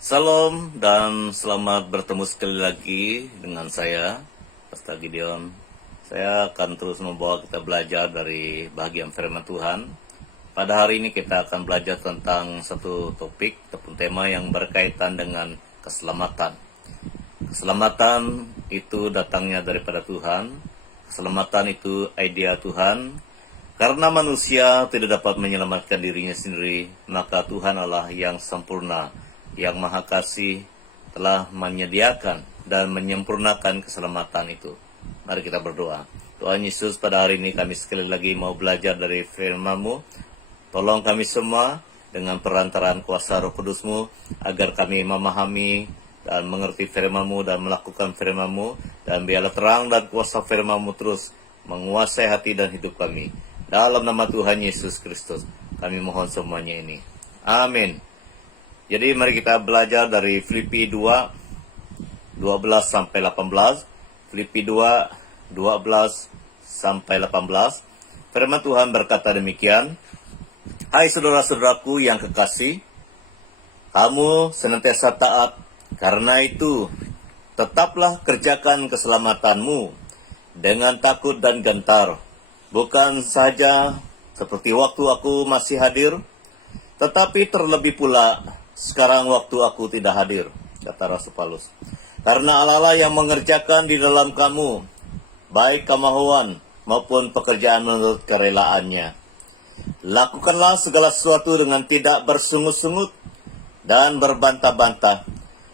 Salam dan selamat bertemu sekali lagi dengan saya, Pastor Gideon. Saya akan terus membawa kita belajar dari bagian firman Tuhan. Pada hari ini kita akan belajar tentang satu topik ataupun tema yang berkaitan dengan keselamatan. Keselamatan itu datangnya daripada Tuhan. Keselamatan itu idea Tuhan. Karena manusia tidak dapat menyelamatkan dirinya sendiri, maka Tuhan Allah yang sempurna, yang maha kasih, telah menyediakan dan menyempurnakan keselamatan itu. Mari kita berdoa. Tuhan Yesus, pada hari ini kami sekali lagi mau belajar dari firman-Mu. Tolong kami semua dengan perantaraan kuasa Roh Kudus-Mu, agar kami memahami dan mengerti firman-Mu dan melakukan firman-Mu, dan biarlah terang dan kuasa firman-Mu terus menguasai hati dan hidup kami. Dalam nama Tuhan Yesus Kristus, kami mohon semuanya ini. Amin. Jadi mari kita belajar dari Filipi 2, 12 sampai 18. Filipi 2, 12 sampai 18. Firman Tuhan berkata demikian. Hai saudara-saudaraku yang kekasih, kamu senantiasa taat, karena itu tetaplah kerjakan keselamatanmu dengan takut dan gentar. Bukan saja seperti waktu aku masih hadir, tetapi terlebih pula sekarang waktu aku tidak hadir, kata Rasul Paulus. Karena Allah yang mengerjakan di dalam kamu, baik kemauan maupun pekerjaan menurut kerelaannya. Lakukanlah segala sesuatu dengan tidak bersungut-sungut dan berbantah-bantah,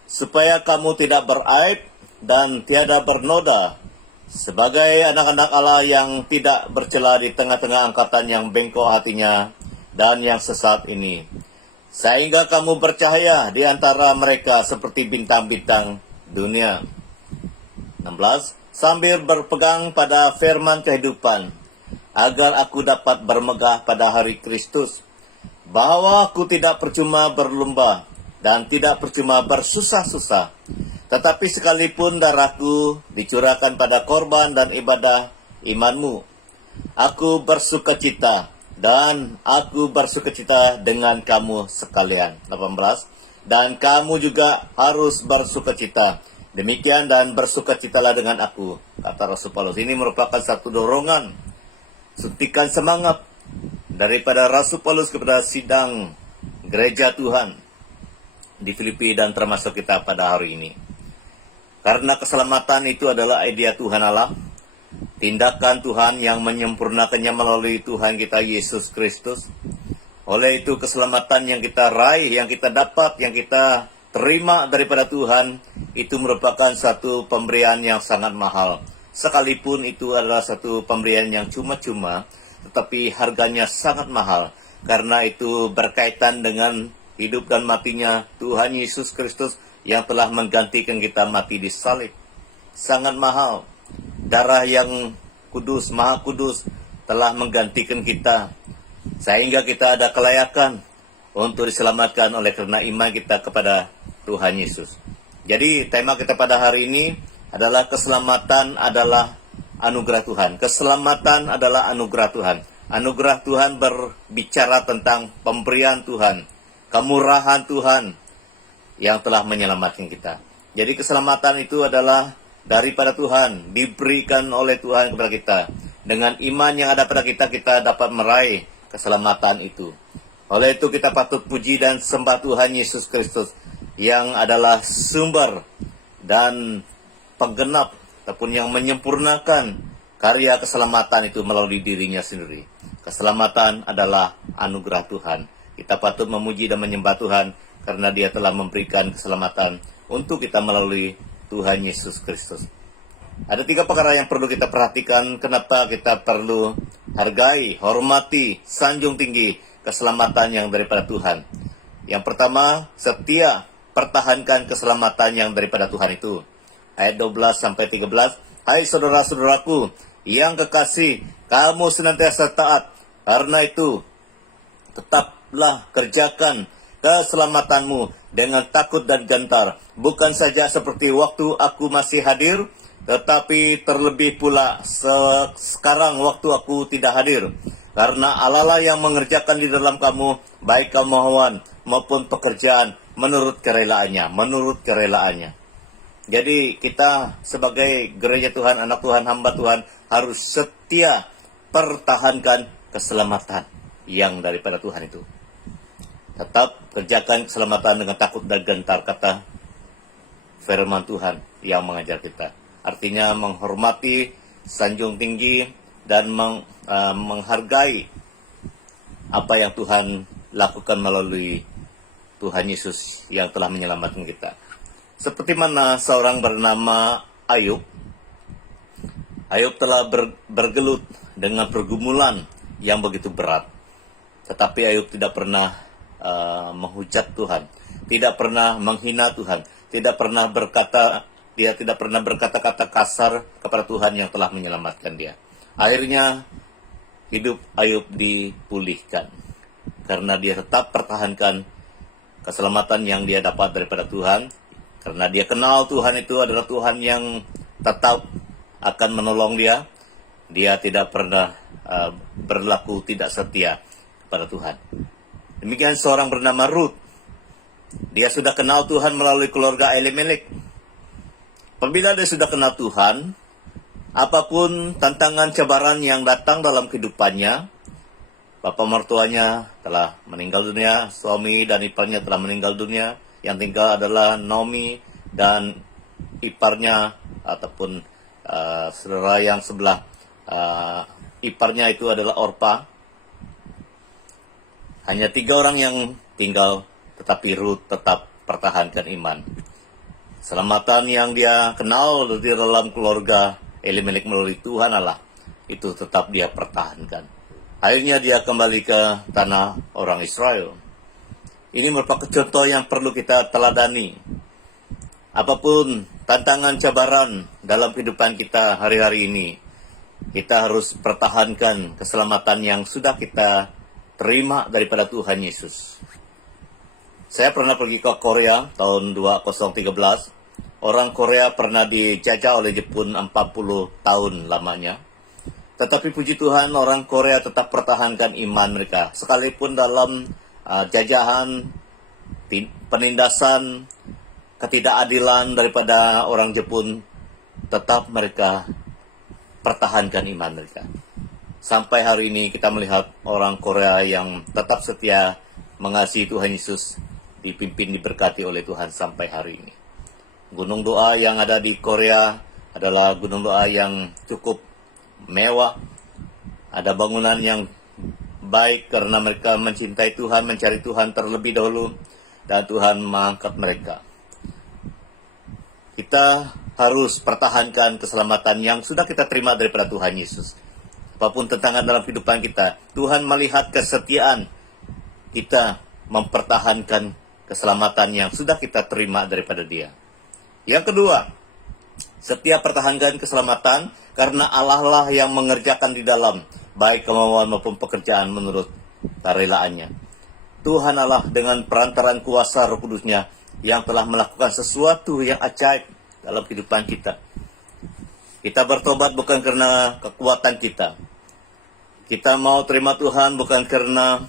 supaya kamu tidak beraib dan tiada bernoda, sebagai anak-anak Allah yang tidak bercela di tengah-tengah angkatan yang bengkok hatinya dan yang sesat ini. Sehingga kamu bercahaya di antara mereka seperti bintang-bintang dunia. 16. Sambil berpegang pada firman kehidupan, agar aku dapat bermegah pada hari Kristus, bahwa aku tidak percuma berlomba dan tidak percuma bersusah-susah, tetapi sekalipun darahku dicurahkan pada korban dan ibadah imanmu, aku bersukacita. Dan aku bersukacita dengan kamu sekalian. 18. Dan kamu juga harus bersukacita. Demikian dan bersukacitalah dengan aku, kata Rasul Paulus. Ini merupakan satu dorongan, suntikan semangat daripada Rasul Paulus kepada sidang gereja Tuhan di Filipi dan termasuk kita pada hari ini. Karena keselamatan itu adalah idea Tuhan Allah, tindakan Tuhan yang menyempurnakannya melalui Tuhan kita Yesus Kristus. Oleh itu keselamatan yang kita raih, yang kita dapat, yang kita terima daripada Tuhan, itu merupakan satu pemberian yang sangat mahal. Sekalipun itu adalah satu pemberian yang cuma-cuma, tetapi harganya sangat mahal. Karena itu berkaitan dengan hidup dan matinya Tuhan Yesus Kristus yang telah menggantikan kita mati di salib. Sangat mahal. Darah yang kudus, maha kudus, telah menggantikan kita, sehingga kita ada kelayakan untuk diselamatkan oleh karena iman kita kepada Tuhan Yesus. Jadi tema kita pada hari ini adalah keselamatan adalah anugerah Tuhan. Keselamatan adalah anugerah Tuhan. Anugerah Tuhan berbicara tentang pemberian Tuhan, kemurahan Tuhan yang telah menyelamatkan kita. Jadi keselamatan itu adalah daripada Tuhan, diberikan oleh Tuhan kepada kita. Dengan iman yang ada pada kita, kita dapat meraih keselamatan itu. Oleh itu kita patut puji dan sembah Tuhan Yesus Kristus, yang adalah sumber dan penggenap, ataupun yang menyempurnakan karya keselamatan itu melalui dirinya sendiri. Keselamatan adalah anugerah Tuhan. Kita patut memuji dan menyembah Tuhan, karena Dia telah memberikan keselamatan untuk kita melalui Tuhan Yesus Kristus. Ada 3 perkara yang perlu kita perhatikan kenapa kita perlu hargai, hormati, sanjung tinggi keselamatan yang daripada Tuhan. Yang pertama, setia pertahankan keselamatan yang daripada Tuhan itu. Ayat 12 sampai 13. Hai saudara-saudaraku yang kekasih, kamu senantiasa taat. Karena itu tetaplah kerjakan keselamatanmu dengan takut dan gentar, bukan saja seperti waktu aku masih hadir, tetapi terlebih pula sekarang waktu aku tidak hadir. Karena Allah lah yang mengerjakan di dalam kamu, baik kemauan maupun pekerjaan menurut kerelaannya. Jadi kita sebagai gereja Tuhan, anak Tuhan, hamba Tuhan harus setia pertahankan keselamatan yang daripada Tuhan itu. Tetap kerjakan keselamatan dengan takut dan gentar, kata firman Tuhan yang mengajar kita. Artinya menghormati, sanjung tinggi, dan menghargai apa yang Tuhan lakukan melalui Tuhan Yesus yang telah menyelamatkan kita. Seperti mana seorang bernama Ayub. Ayub telah bergelut dengan pergumulan yang begitu berat. Tetapi Ayub tidak pernah menghujat Tuhan, tidak pernah menghina Tuhan, dia tidak pernah berkata-kata kasar kepada Tuhan yang telah menyelamatkan dia. Akhirnya hidup Ayub dipulihkan karena dia tetap pertahankan keselamatan yang dia dapat daripada Tuhan, karena dia kenal Tuhan itu adalah Tuhan yang tetap akan menolong dia. Dia tidak pernah berlaku tidak setia kepada Tuhan. Demikian seorang bernama Ruth. Dia sudah kenal Tuhan melalui keluarga Elimelek. Apabila dia sudah kenal Tuhan, apapun tantangan cabaran yang datang dalam kehidupannya, bapak mertuanya telah meninggal dunia, suami dan iparnya telah meninggal dunia, yang tinggal adalah Naomi dan iparnya ataupun saudara yang sebelah iparnya itu adalah Orpa. Hanya 3 orang yang tinggal, tetapi Ruth tetap pertahankan iman. Keselamatan yang dia kenal di dalam keluarga Elimelek melalui Tuhan Allah, itu tetap dia pertahankan. Akhirnya dia kembali ke tanah orang Israel. Ini merupakan contoh yang perlu kita teladani. Apapun tantangan cabaran dalam kehidupan kita hari-hari ini, kita harus pertahankan keselamatan yang sudah kita terima daripada Tuhan Yesus. Saya pernah pergi ke Korea tahun 2013. Orang Korea pernah dijajah oleh Jepun 40 tahun lamanya. Tetapi puji Tuhan, orang Korea tetap pertahankan iman mereka. Sekalipun dalam jajahan, penindasan, ketidakadilan daripada orang Jepun, tetap mereka pertahankan iman mereka. Sampai hari ini kita melihat orang Korea yang tetap setia mengasihi Tuhan Yesus, dipimpin, diberkati oleh Tuhan sampai hari ini. Gunung doa yang ada di Korea adalah gunung doa yang cukup mewah. Ada bangunan yang baik karena mereka mencintai Tuhan, mencari Tuhan terlebih dahulu, dan Tuhan mengangkat mereka. Kita harus pertahankan keselamatan yang sudah kita terima daripada Tuhan Yesus. Apapun tantangan dalam kehidupan kita, Tuhan melihat kesetiaan kita mempertahankan keselamatan yang sudah kita terima daripada Dia. Yang kedua, setia pertahankan keselamatan karena Allah lah yang mengerjakan di dalam, baik kemauan maupun pekerjaan menurut kerelaannya. Tuhan Allah dengan perantaran kuasa Roh Kudus-Nya yang telah melakukan sesuatu yang ajaib dalam kehidupan kita. Kita bertobat bukan karena kekuatan kita. Kita mau terima Tuhan bukan karena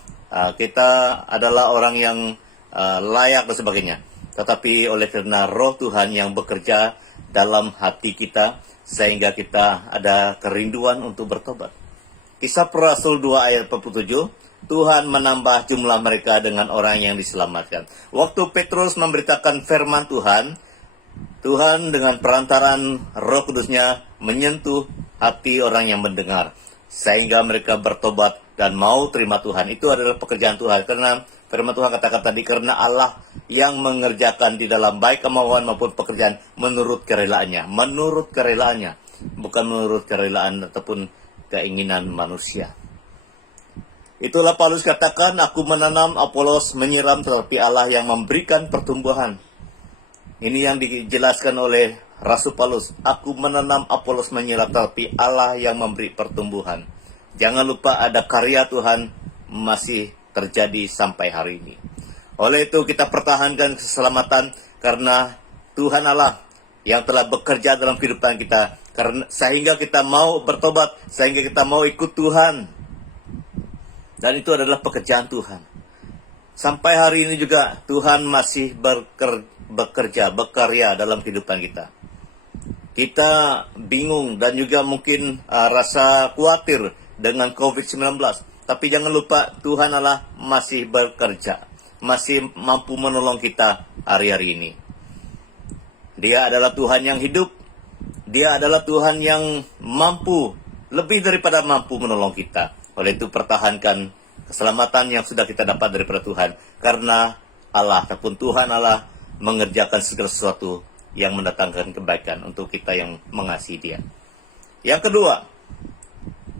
kita adalah orang yang layak dan sebagainya. Tetapi oleh karena Roh Tuhan yang bekerja dalam hati kita, sehingga kita ada kerinduan untuk bertobat. Kisah Para Rasul 2 ayat 47, Tuhan menambah jumlah mereka dengan orang yang diselamatkan. Waktu Petrus memberitakan firman Tuhan, Tuhan dengan perantaran Roh Kudus-Nya menyentuh hati orang yang mendengar, sehingga mereka bertobat dan mau terima Tuhan. Itu adalah pekerjaan Tuhan. Karena firman Tuhan katakan tadi, karena Allah yang mengerjakan di dalam baik kemauan maupun pekerjaan menurut kerelaannya. Menurut kerelaannya. Bukan menurut kerelaan ataupun keinginan manusia. Itulah Paulus katakan, aku menanam, Apolos menyiram, tetapi Allah yang memberikan pertumbuhan. Ini yang dijelaskan oleh Rasul Paulus. Aku menanam, Apolos menyiram, tetapi Allah yang memberi pertumbuhan. Jangan lupa ada karya Tuhan masih terjadi sampai hari ini. Oleh itu kita pertahankan keselamatan karena Tuhan Allah yang telah bekerja dalam kehidupan kita, sehingga kita mau bertobat, sehingga kita mau ikut Tuhan. Dan itu adalah pekerjaan Tuhan. Sampai hari ini juga Tuhan masih bekerja dalam kehidupan kita. Kita bingung dan juga mungkin rasa khawatir dengan COVID-19. Tapi jangan lupa Tuhan Allah masih bekerja, masih mampu menolong kita hari-hari ini. Dia adalah Tuhan yang hidup. Dia adalah Tuhan yang mampu, lebih daripada mampu menolong kita. Oleh itu pertahankan keselamatan yang sudah kita dapat daripada Tuhan. Karena Allah ataupun Tuhan Allah mengerjakan segala sesuatu yang mendatangkan kebaikan untuk kita yang mengasihi Dia. Yang kedua,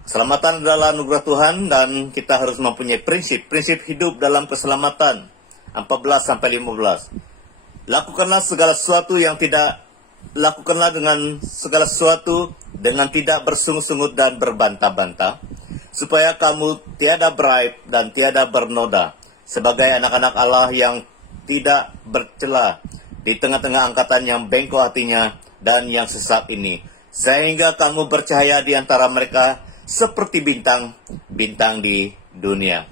keselamatan adalah anugerah Tuhan dan kita harus mempunyai prinsip hidup dalam keselamatan. 14-15. Lakukanlah dengan segala sesuatu dengan tidak bersungut-sungut dan berbantah-bantah, supaya kamu tiada beraib dan tiada bernoda, sebagai anak-anak Allah yang tidak bercela di tengah-tengah angkatan yang bengkok hatinya dan yang sesat ini, sehingga kamu bercahaya di antara mereka seperti bintang-bintang di dunia.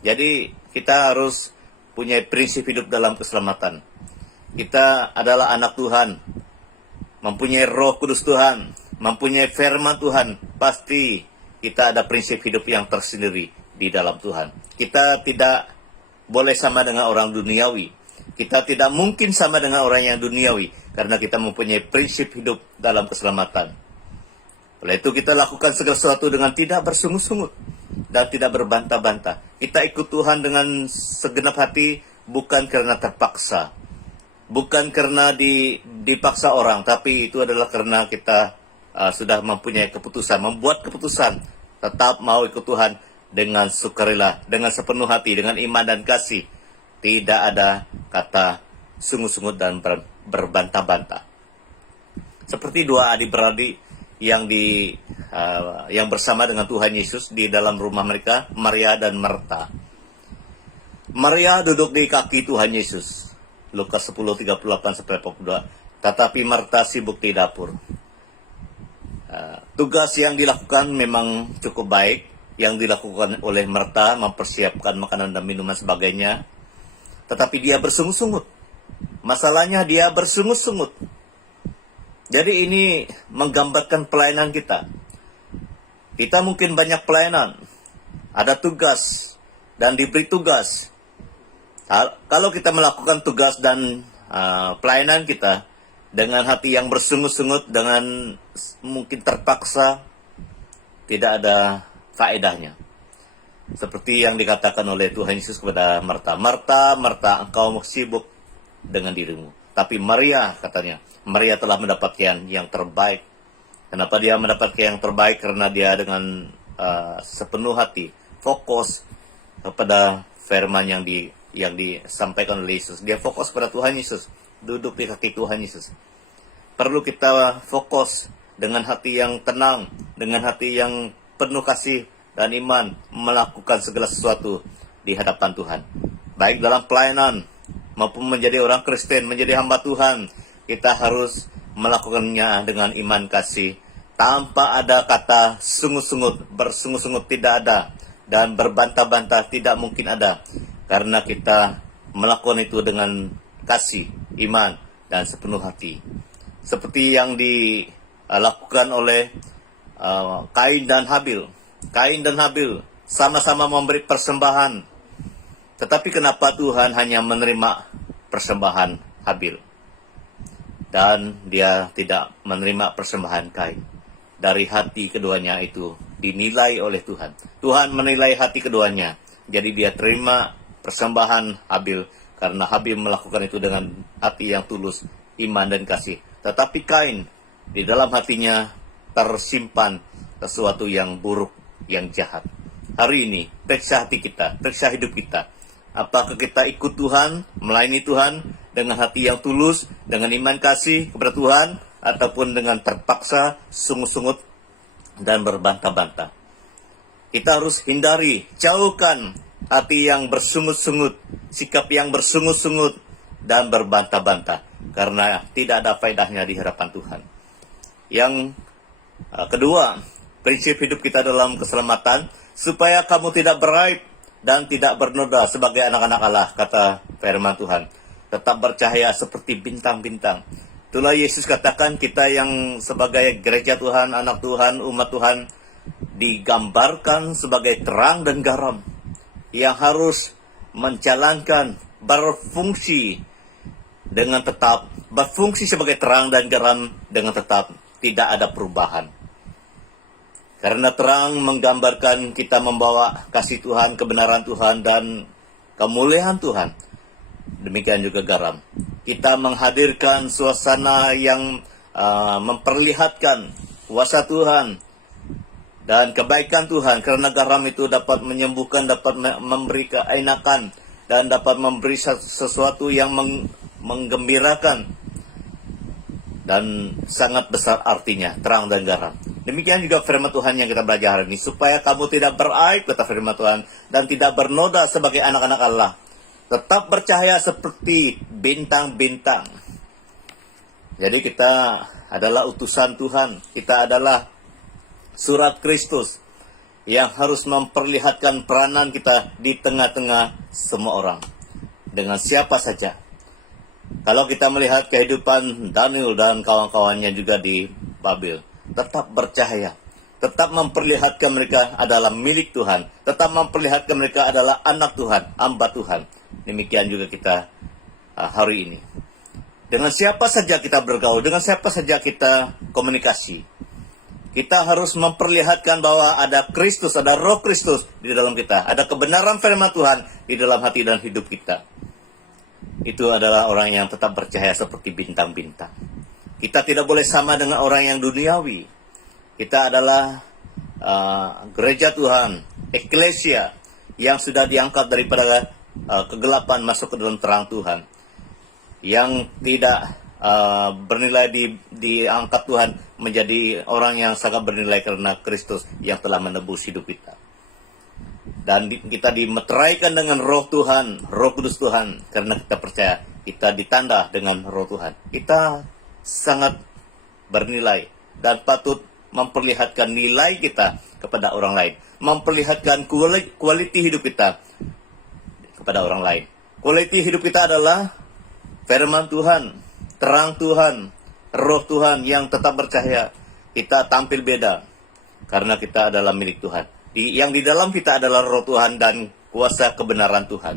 Jadi kita harus punya prinsip hidup dalam keselamatan. Kita adalah anak Tuhan, mempunyai Roh Kudus Tuhan, mempunyai firman Tuhan. Pasti kita ada prinsip hidup yang tersendiri di dalam Tuhan. Kita tidak boleh sama dengan orang duniawi. Kita tidak mungkin sama dengan orang yang duniawi, karena kita mempunyai prinsip hidup dalam keselamatan. Oleh itu kita lakukan segala sesuatu dengan tidak bersungut-sungut dan tidak berbantah-bantah. Kita ikut Tuhan dengan segenap hati, bukan karena terpaksa, bukan karena dipaksa orang, tapi itu adalah karena kita sudah mempunyai keputusan, membuat keputusan tetap mau ikut Tuhan dengan sukarela, dengan sepenuh hati, dengan iman dan kasih. Tidak ada kata sungut-sungut dan berbantah-bantah. Seperti dua adik-beradik yang bersama dengan Tuhan Yesus di dalam rumah mereka, Maria dan Marta. Maria duduk di kaki Tuhan Yesus, Lukas 10:38-42. Tetapi Marta sibuk di dapur. Tugas yang dilakukan memang cukup baik. Yang dilakukan oleh Marta, mempersiapkan makanan dan minuman sebagainya. Tetapi dia bersungut-sungut. Masalahnya dia bersungut-sungut. Jadi ini menggambarkan pelayanan kita. Kita mungkin banyak pelayanan, ada tugas, dan diberi tugas. Kalau kita melakukan tugas dan pelayanan kita dengan hati yang bersungut-sungut, dengan mungkin terpaksa, tidak ada faedahnya. Seperti yang dikatakan oleh Tuhan Yesus kepada Marta, Marta, Marta, engkau sibuk dengan dirimu. Tapi Maria, katanya, Maria telah mendapatkan yang terbaik. Kenapa dia mendapatkan yang terbaik? Karena dia dengan sepenuh hati fokus kepada firman yang disampaikan oleh Yesus. Dia fokus pada Tuhan Yesus, duduk di kaki Tuhan Yesus. Perlu kita fokus dengan hati yang tenang, dengan hati yang penuh kasih dan iman, melakukan segala sesuatu di hadapan Tuhan. Baik dalam pelayanan maupun menjadi orang Kristen, menjadi hamba Tuhan, kita harus melakukannya dengan iman kasih, tanpa ada kata sungut-sungut, bersungut-sungut tidak ada, dan berbantah-bantah tidak mungkin ada, karena kita melakukan itu dengan kasih, iman, dan sepenuh hati. Seperti yang dilakukan oleh Kain dan Habil. Kain dan Habil sama-sama memberi persembahan. Tetapi kenapa Tuhan hanya menerima persembahan Habil? Dan dia tidak menerima persembahan Kain. Dari hati keduanya itu dinilai oleh Tuhan. Tuhan menilai hati keduanya. Jadi dia terima persembahan Habil karena Habil melakukan itu dengan hati yang tulus, iman dan kasih. Tetapi Kain, di dalam hatinya tersimpan sesuatu yang buruk, yang jahat. Hari ini, periksa hati kita, periksa hidup kita. Apakah kita ikut Tuhan, melayani Tuhan dengan hati yang tulus, dengan iman kasih kepada Tuhan, ataupun dengan terpaksa, sungut-sungut, dan berbantah-bantah. Kita harus hindari, jauhkan hati yang bersungut-sungut, sikap yang bersungut-sungut, dan berbantah-bantah. Karena tidak ada faedahnya di hadapan Tuhan. Yang kedua, prinsip hidup kita dalam keselamatan, supaya kamu tidak beraib dan tidak bernoda sebagai anak-anak Allah, kata firman Tuhan. Tetap bercahaya seperti bintang-bintang. Itulah Yesus katakan, kita yang sebagai gereja Tuhan, anak Tuhan, umat Tuhan, digambarkan sebagai terang dan garam yang harus menjalankan, berfungsi dengan tetap, berfungsi sebagai terang dan garam dengan tetap, tidak ada perubahan. Karena terang menggambarkan kita membawa kasih Tuhan, kebenaran Tuhan, dan kemuliaan Tuhan. Demikian juga garam. Kita menghadirkan suasana yang memperlihatkan kuasa Tuhan dan kebaikan Tuhan. Karena garam itu dapat menyembuhkan, dapat memberi keenakan, dan dapat memberi sesuatu yang menggembirakan. Dan sangat besar artinya, terang dan garam. Demikian juga firman Tuhan yang kita belajar hari ini. Supaya kamu tidak beraib, kata firman Tuhan, dan tidak bernoda sebagai anak-anak Allah. Tetap bercahaya seperti bintang-bintang. Jadi kita adalah utusan Tuhan. Kita adalah surat Kristus yang harus memperlihatkan peranan kita di tengah-tengah semua orang. Dengan siapa saja. Kalau kita melihat kehidupan Daniel dan kawan-kawannya juga di Babel, tetap bercahaya. Tetap memperlihatkan mereka adalah milik Tuhan. Tetap memperlihatkan mereka adalah anak Tuhan, hamba Tuhan. Demikian juga kita hari ini. Dengan siapa saja kita bergaul, dengan siapa saja kita komunikasi, kita harus memperlihatkan bahwa ada Kristus, ada Roh Kristus di dalam kita. Ada kebenaran firman Tuhan di dalam hati dan hidup kita. Itu adalah orang yang tetap bercahaya seperti bintang-bintang. Kita tidak boleh sama dengan orang yang duniawi. Kita adalah gereja Tuhan, eklesia, yang sudah diangkat daripada kegelapan masuk ke dalam terang Tuhan, yang tidak bernilai diangkat Tuhan menjadi orang yang sangat bernilai karena Kristus yang telah menebus hidup kita. Dan kita dimeteraikan dengan Roh Tuhan, Roh Kudus Tuhan, karena kita percaya kita ditanda dengan Roh Tuhan. Kita sangat bernilai dan patut memperlihatkan nilai kita kepada orang lain, memperlihatkan kualiti hidup kita kepada orang lain. Kualiti hidup kita adalah firman Tuhan, terang Tuhan, Roh Tuhan yang tetap bercahaya. Kita tampil beda karena kita adalah milik Tuhan. Yang di dalam kita adalah Roh Tuhan dan kuasa kebenaran Tuhan.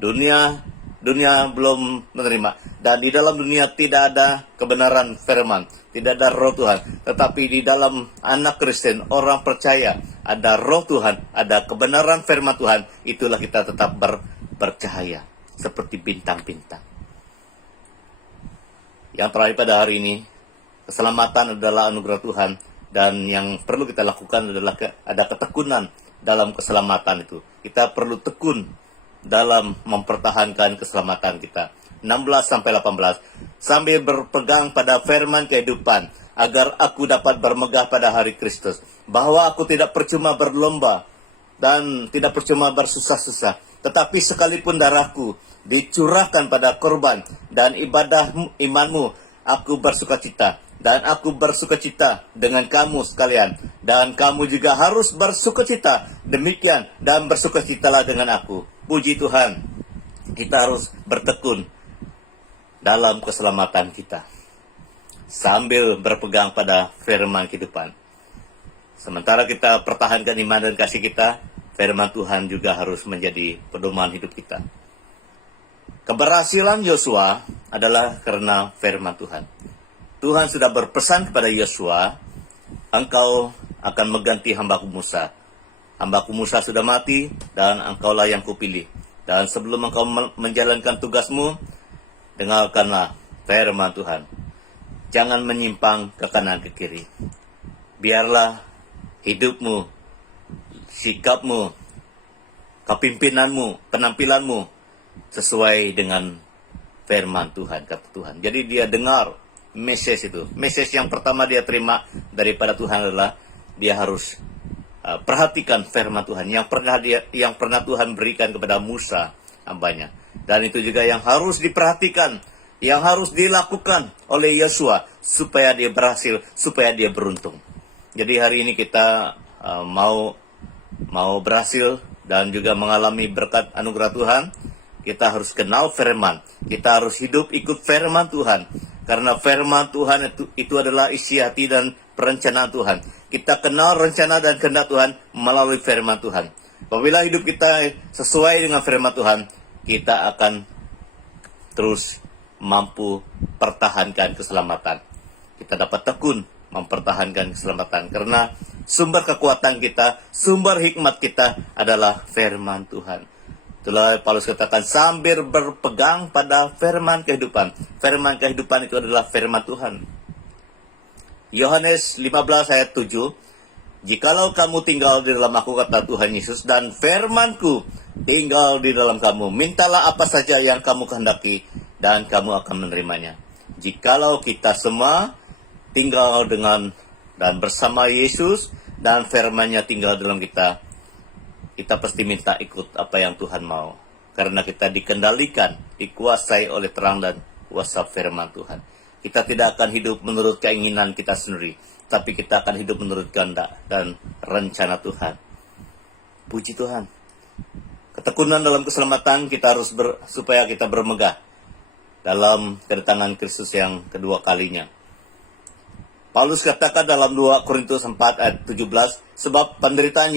Dunia belum menerima, dan di dalam dunia tidak ada kebenaran firman, tidak ada Roh Tuhan. Tetapi di dalam anak Kristen, orang percaya, ada Roh Tuhan, ada kebenaran firman Tuhan. Itulah kita tetap bercahaya seperti bintang-bintang. Yang terakhir pada hari ini, keselamatan adalah anugerah Tuhan. Dan yang perlu kita lakukan adalah ada ketekunan dalam keselamatan itu. Kita perlu tekun dalam mempertahankan keselamatan kita. 16-18. Sambil berpegang pada firman kehidupan, agar aku dapat bermegah pada hari Kristus. Bahwa aku tidak percuma berlomba dan tidak percuma bersusah-susah. Tetapi sekalipun darahku dicurahkan pada korban dan ibadah imanmu, aku bersukacita. Dan aku bersukacita dengan kamu sekalian. Dan kamu juga harus bersukacita. Demikian, dan bersukacitalah dengan aku. Puji Tuhan, kita harus bertekun dalam keselamatan kita, sambil berpegang pada firman kehidupan. Sementara kita pertahankan iman dan kasih kita, firman Tuhan juga harus menjadi pedoman hidup kita. Keberhasilan Yosua adalah karena firman Tuhan. Tuhan sudah berpesan kepada Yosua, engkau akan mengganti hambaku Musa. Hambaku Musa sudah mati, dan engkaulah yang kupilih. Dan sebelum engkau menjalankan tugasmu, dengarkanlah firman Tuhan. Jangan menyimpang ke kanan ke kiri. Biarlah hidupmu, sikapmu, kepimpinanmu, penampilanmu sesuai dengan firman Tuhan, kata Tuhan. Jadi dia dengar message itu. Message yang pertama dia terima daripada Tuhan adalah dia harus perhatikan firman Tuhan yang pernah Tuhan berikan kepada Musa hambanya. Dan itu juga yang harus diperhatikan, yang harus dilakukan oleh Yosua supaya dia berhasil, supaya dia beruntung. Jadi hari ini kita mau berhasil dan juga mengalami berkat anugerah Tuhan, kita harus kenal firman. Kita harus hidup ikut firman Tuhan. Karena firman Tuhan itu adalah isi hati dan perencanaan Tuhan. Kita kenal rencana dan kehendak Tuhan melalui firman Tuhan. Apabila hidup kita sesuai dengan firman Tuhan, kita akan terus mampu pertahankan keselamatan. Kita dapat tekun mempertahankan keselamatan. Karena sumber kekuatan kita, sumber hikmat kita adalah firman Tuhan. Itulah Paulus katakan sambil berpegang pada firman kehidupan. Firman kehidupan itu adalah firman Tuhan. Yohanes 15 ayat 7. Jikalau kamu tinggal di dalam aku, kata Tuhan Yesus, dan firmanku tinggal di dalam kamu, mintalah apa saja yang kamu kehendaki dan kamu akan menerimanya. Jikalau kita semua tinggal dengan dan bersama Yesus dan firman-Nya tinggal dalam kita, kita pasti minta ikut apa yang Tuhan mau. Karena kita dikendalikan, dikuasai oleh terang dan kuasa firman Tuhan. Kita tidak akan hidup menurut keinginan kita sendiri, tapi kita akan hidup menurut kehendak dan rencana Tuhan. Puji Tuhan. Ketekunan dalam keselamatan kita harus supaya kita bermegah dalam kedatangan Kristus yang kedua kalinya. Paulus katakan dalam 2 Korintus 4 ayat 17, sebab penderitaan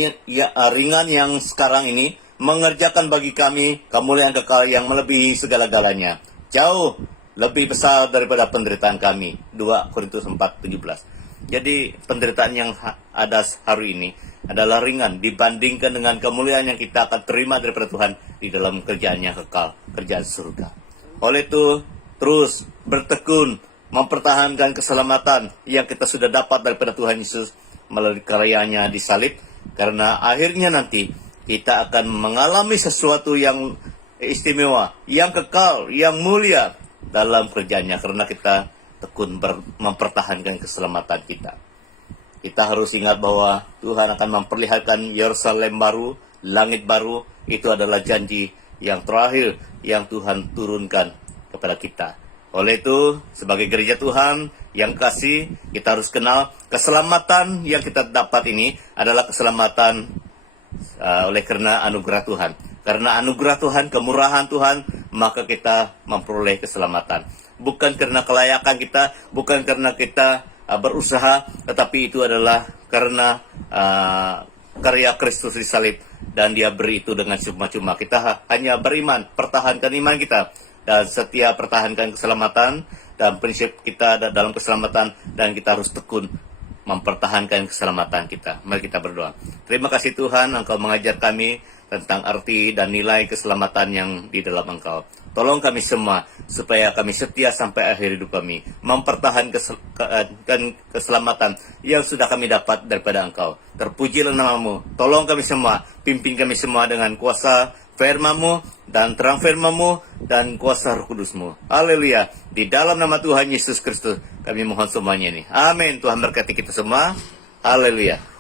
ringan yang sekarang ini mengerjakan bagi kami kemuliaan kekal yang melebihi segala-galanya. Jauh lebih besar daripada penderitaan kami. 2 Korintus 4, 17. Jadi penderitaan yang ada hari ini adalah ringan dibandingkan dengan kemuliaan yang kita akan terima daripada Tuhan di dalam kerjaannya kekal, kerjaan surga. Oleh itu, terus bertekun mempertahankan keselamatan yang kita sudah dapat daripada Tuhan Yesus melalui karyanya di salib. Karena akhirnya nanti kita akan mengalami sesuatu yang istimewa, yang kekal, yang mulia dalam kerjanya. Karena kita tekun mempertahankan keselamatan kita. Kita harus ingat bahwa Tuhan akan memperlihatkan Yerusalem baru, langit baru. Itu adalah janji yang terakhir yang Tuhan turunkan kepada kita. Oleh itu, sebagai gereja Tuhan yang kasih, kita harus kenal keselamatan yang kita dapat ini adalah keselamatan oleh karena anugerah Tuhan. Karena anugerah Tuhan, kemurahan Tuhan, maka kita memperoleh keselamatan. Bukan karena kelayakan kita, bukan karena kita berusaha, tetapi itu adalah karena karya Kristus di salib, dan Dia beri itu dengan cuma-cuma. Kita hanya beriman, pertahankan iman kita, dan setia pertahankan keselamatan dan prinsip kita dalam keselamatan, dan kita harus tekun mempertahankan keselamatan kita. Mari kita berdoa. Terima kasih Tuhan, Engkau mengajar kami tentang arti dan nilai keselamatan yang di dalam Engkau. Tolong kami semua supaya kami setia sampai akhir hidup kami, mempertahankan keselamatan yang sudah kami dapat daripada Engkau. Terpujilah namamu. Tolong kami semua, pimpin kami semua dengan kuasa firman-Mu dan terang firman-Mu dan kuasa Roh Kudus-Mu. Haleluya. Di dalam nama Tuhan Yesus Kristus kami mohon semuanya ini. Amin. Tuhan berkati kita semua. Haleluya.